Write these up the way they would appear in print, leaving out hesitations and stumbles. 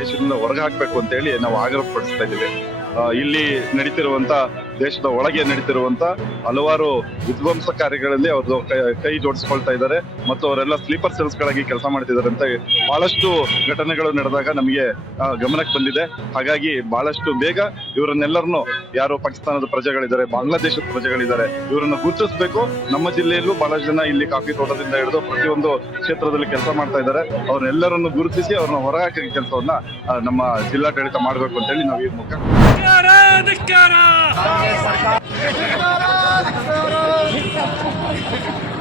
ದೇಶದಿಂದ ಹೊರಗೆ ಹಾಕಬೇಕು ಅಂತ ಹೇಳಿ ನಾವು ಆಗ್ರಹ ಪಡಿಸ್ತಾ ಇದ್ದೀವಿ. ಇಲ್ಲಿ ನಡೀತಿರುವಂತ ದೇಶದ ಒಳಗೆ ನಡೀತಿರುವಂತ ಹಲವಾರು ವಿಧ್ವಂಸ ಕಾರ್ಯಗಳಲ್ಲಿ ಅವರು ಕೈ ಜೋಡಿಸ್ಕೊಳ್ತಾ ಇದ್ದಾರೆ ಮತ್ತು ಅವರೆಲ್ಲ ಸ್ಲೀಪರ್ ಸೆಲ್ಸ್ ಗಳಾಗಿ ಕೆಲಸ ಮಾಡ್ತಿದ್ದಾರೆ ಅಂತ ಬಹಳಷ್ಟು ಘಟನೆಗಳು ನಡೆದಾಗ ನಮಗೆ ಗಮನಕ್ಕೆ ಬಂದಿದೆ. ಹಾಗಾಗಿ ಬಹಳಷ್ಟು ಬೇಗ ಇವರನ್ನೆಲ್ಲರನ್ನು ಯಾರು ಪಾಕಿಸ್ತಾನದ ಪ್ರಜೆಗಳಿದ್ದಾರೆ, ಬಾಂಗ್ಲಾದೇಶದ ಪ್ರಜೆಗಳಿದ್ದಾರೆ, ಇವರನ್ನು ಗುರುತಿಸಬೇಕು. ನಮ್ಮ ಜಿಲ್ಲೆಯಲ್ಲೂ ಬಹಳಷ್ಟು ಜನ ಇಲ್ಲಿ ಕಾಫಿ ತೋಟದಿಂದ ಹಿಡಿದು ಪ್ರತಿಯೊಂದು ಕ್ಷೇತ್ರದಲ್ಲಿ ಕೆಲಸ ಮಾಡ್ತಾ ಇದ್ದಾರೆ. ಅವ್ರನ್ನೆಲ್ಲರನ್ನು ಗುರುತಿಸಿ ಅವ್ರನ್ನ ಹೊರಹಾಕೋ ಕೆಲಸವನ್ನ ನಮ್ಮ ಜಿಲ್ಲಾಡಳಿತ ಮಾಡಬೇಕು ಅಂತ ಹೇಳಿ ನಾವು ಈ ಮುಖ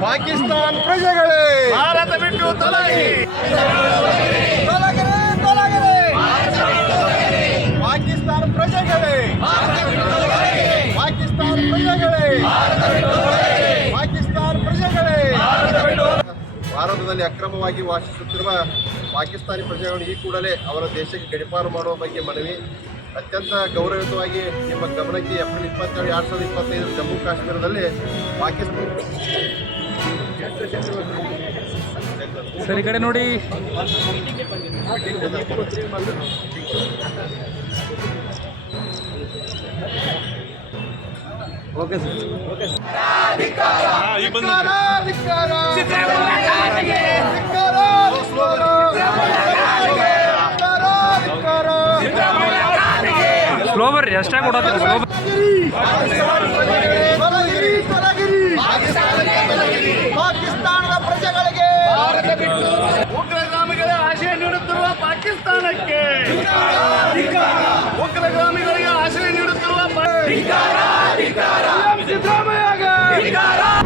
ಪಾಕಿಸ್ತಾನ ಪ್ರಜೆಗಳೇ ಭಾರತ ಬಿಟ್ಟು ತೊಲಗಿ, ಪಾಕಿಸ್ತಾನ ಪ್ರಜೆಗಳೇ, ಪಾಕಿಸ್ತಾನ ಪ್ರಜೆಗಳೇ, ಪಾಕಿಸ್ತಾನ ಪ್ರಜೆಗಳೇ. ಭಾರತದಲ್ಲಿ ಅಕ್ರಮವಾಗಿ ವಾಸಿಸುತ್ತಿರುವ ಪಾಕಿಸ್ತಾನಿ ಪ್ರಜೆಗಳನ್ನು ಈ ಕೂಡಲೇ ಅವರ ದೇಶಕ್ಕೆ ಗಡೀಪಾರು ಮಾಡುವ ಬಗ್ಗೆ ಮನವಿ. ಅತ್ಯಂತ ಗೌರವಯುತವಾಗಿ ನಿಮ್ಮ ಗಮನಕ್ಕೆ ಏಪ್ರಿಲ್ 27, 2025 ಜಮ್ಮು ಕಾಶ್ಮೀರದಲ್ಲಿ ಪಾಕಿಸ್ತಾನ ಸರ್ ಈ ಕಡೆ ನೋಡಿ. Okay sir, okay sir. Slow ಬರ್ರಿ, ಅಷ್ಟೇ ಕೊಡೋದು ಸ್ಲೋ.